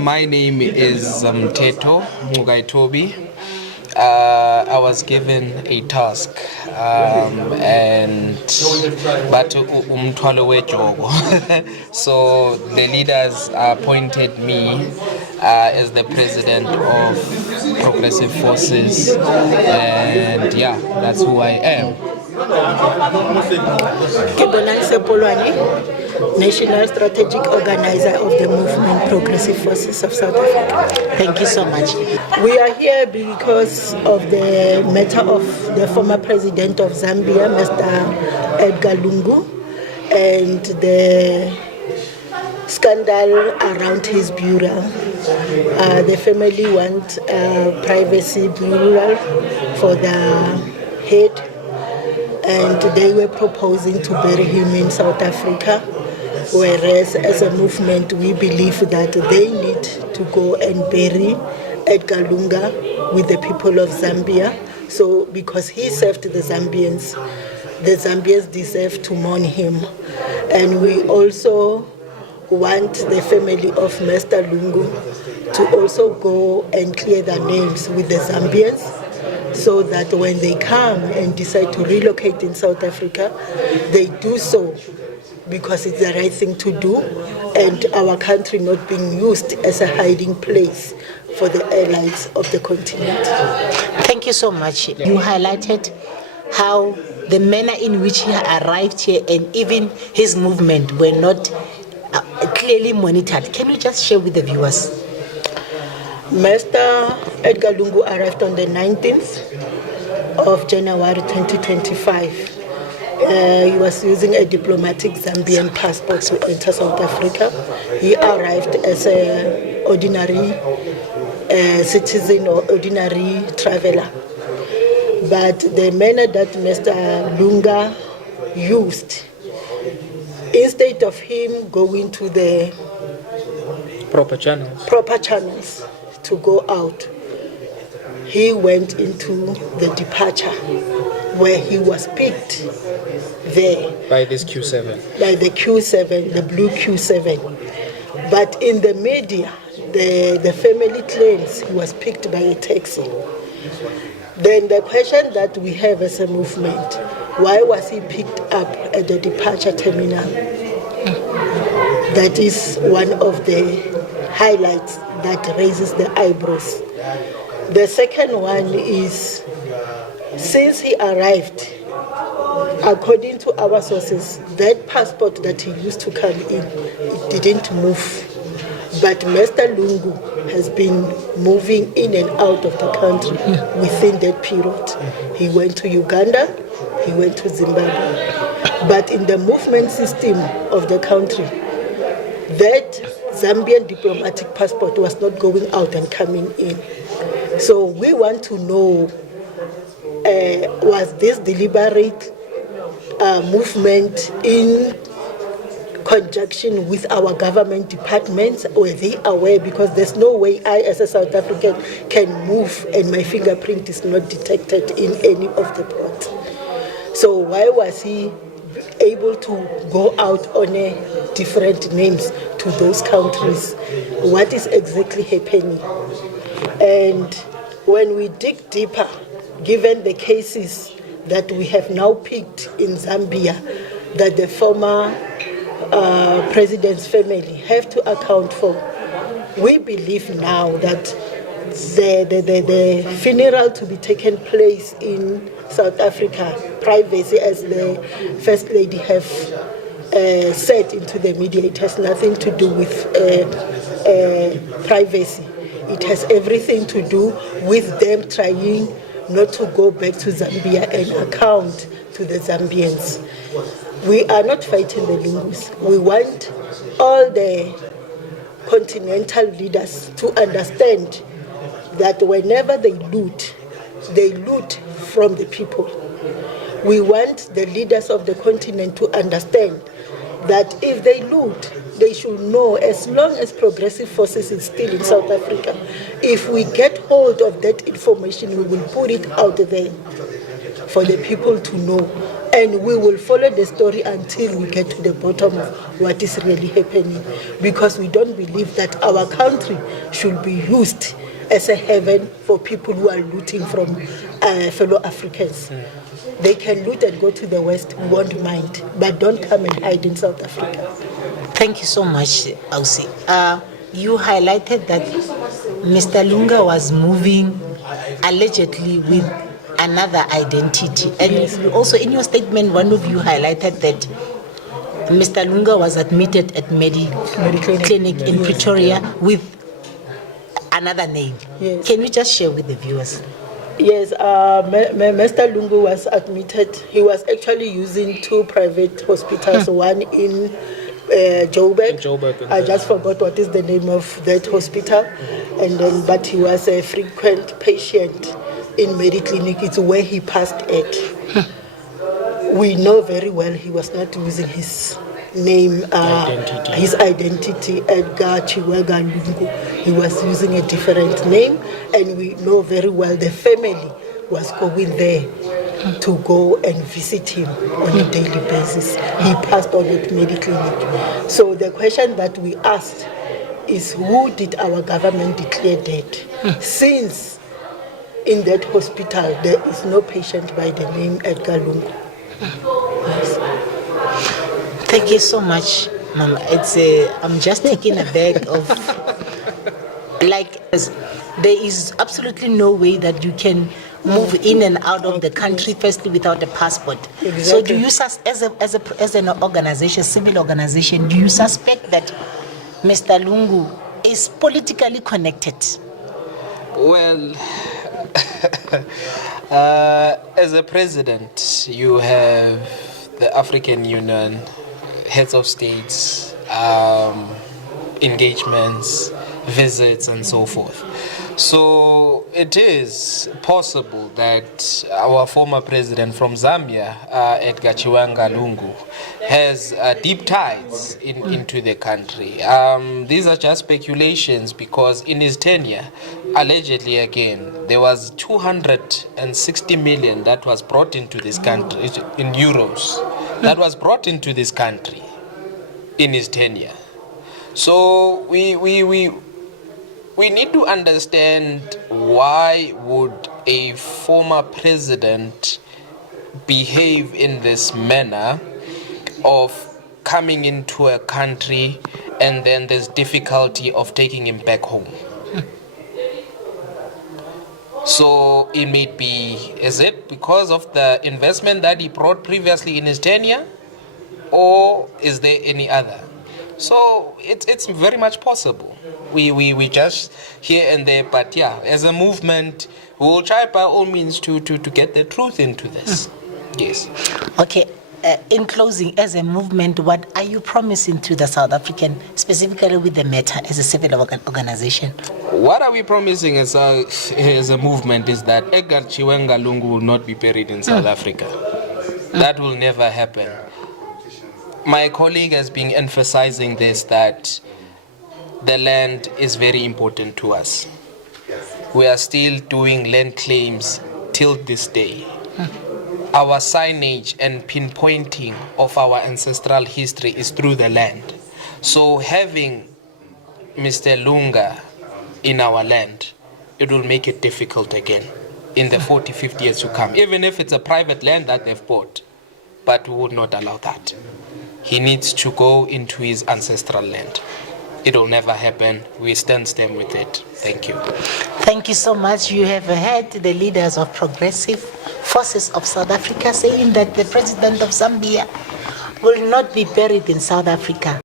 My name is Teto Mugaitobi. I was given a task, but umthwalo wejogo. So the leaders appointed me as the president of Progressive Forces, and yeah, that's who I am. National Strategic Organizer of the Movement Progressive Forces of South Africa. Thank you so much. We are here because of the matter of the former president of Zambia, Mr. Edgar Lungu, and the scandal around his burial. The family want privacy burial for the head, and they were proposing to bury him in South Africa. Whereas as a movement, we believe that they need to go and bury Edgar Lungu with the people of Zambia. So because he served the Zambians deserve to mourn him. And we also want the family of Mr. Lungu to also go and clear their names with the Zambians, so that when they come and decide to relocate in South Africa, they do so because it's the right thing to do, and our country not being used as a hiding place for the allies of the continent. Thank you so much. You highlighted how the manner in which he arrived here and even his movement were not clearly monitored. Can you just share with the viewers? Mr. Edgar Lungu arrived on the 19th of January 2025. He was using a diplomatic Zambian passport to enter South Africa. He arrived as an ordinary citizen or ordinary traveler. But the manner that Mr. Lungu used, instead of him going to the proper channels to go out, he went into the departure where he was picked there. By this Q7? By the Q7, the blue Q7. But in the media, the family claims he was picked by a taxi. Then the question that we have as a movement, why was he picked up at the departure terminal? That is one of the highlights that raises the eyebrows. The second one is, since he arrived, according to our sources, that passport that he used to come in, it didn't move. But Mr. Lungu has been moving in and out of the country within that period. He went to Uganda, he went to Zimbabwe. But in the movement system of the country, that Zambian diplomatic passport was not going out and coming in. So we want to know, was this deliberate movement in conjunction with our government departments? Were they aware? Because there's no way I as a South African can move and my fingerprint is not detected in any of the plots. So why was he able to go out on different names to those countries? What is exactly happening? And when we dig deeper, given the cases that we have now picked in Zambia, that the former president's family have to account for, we believe now that the funeral to be taken place in South Africa, privacy, as the First Lady have said into the media, it has nothing to do with privacy. It has everything to do with them trying not to go back to Zambia and account to the Zambians. We are not fighting the Lungus. We want all the continental leaders to understand that whenever they loot from the people. We want the leaders of the continent to understand that if they loot, they should know, as long as Progressive Forces is still in South Africa, if we get hold of that information, we will put it out there for the people to know And we will follow the story until we get to the bottom of what is really happening, because we don't believe that our country should be used as a haven for people who are looting from fellow Africans. They can loot and go to the West, we won't mind, but don't come and hide in South Africa. Thank you so much, Ausi. You highlighted that Mr. Lungu was moving allegedly with another identity. And you also, in your statement, one of you highlighted that Mr. Lungu was admitted at Clinic in Pretoria with another name. Yes. Can you just share with the viewers? Yes, Mr. Lungu was admitted. He was actually using 2 private hospitals, one in Joburg. I just forgot what is the name of that hospital. And then, but he was a frequent patient in Mediclinic. It's where he passed at. We know very well he was not using his name, his identity, Edgar Chagwa Lungu. He was using a different name, and we know very well the family was going there to go and visit him on a daily basis. He passed on at Mediclinic. So the question that we asked is, who did our government declare dead? Since in that hospital there is no patient by the name Edgar Lungu. Yes. Thank you so much, Mama. I'm just taking a bag of, there is absolutely no way that you can move in and out of the country firstly without a passport. Exactly. So do you, as an organization, civil organization, do you suspect that Mr. Lungu is politically connected? Well, as a president, you have the African Union, heads of states, engagements, visits, and so forth. So it is possible that our former president from Zambia, Edgar Chagwa Lungu, has deep ties into the country. These are just speculations, because in his tenure, allegedly again, there was 260 million that was brought into this country, in euros, that was brought into this country in his tenure. So we need to understand, why would a former president behave in this manner of coming into a country and then there's difficulty of taking him back home. So it may be, is it because of the investment that he brought previously in his tenure, or is there any other? So it's very much possible. We just here and there, but yeah, as a movement, we will try by all means to get the truth into this. Yes. Okay. In closing, as a movement, what are you promising to the South African, specifically with the matter as a civil organization? What are we promising as a movement is that Edgar Chagwa Lungu will not be buried in South Africa. That will never happen. My colleague has been emphasizing this, that the land is very important to us. We are still doing land claims till this day. Our signage and pinpointing of our ancestral history is through the land. So having Mr. Lungu in our land, it will make it difficult again in the 40, 50 years to come, even if it's a private land that they've bought. But we would not allow that. He needs to go into his ancestral land. It will never happen. We stand with it. Thank you. Thank you so much. You have heard the leaders of progressive forces of South Africa saying that the president of Zambia will not be buried in South Africa.